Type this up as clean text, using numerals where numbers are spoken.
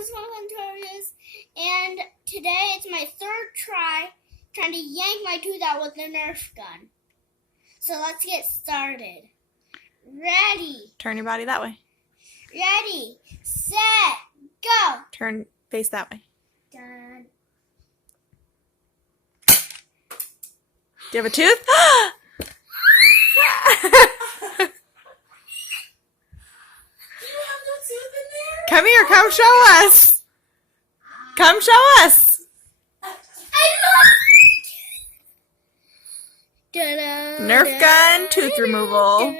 Torius, and today it's my third try trying to yank my tooth out with a Nerf gun. So let's get started. Ready. Turn your body that way. Ready, set, go. Turn face that way. Done. Do you have a tooth? Come here, come show us. Come show us. Nerf gun tooth removal.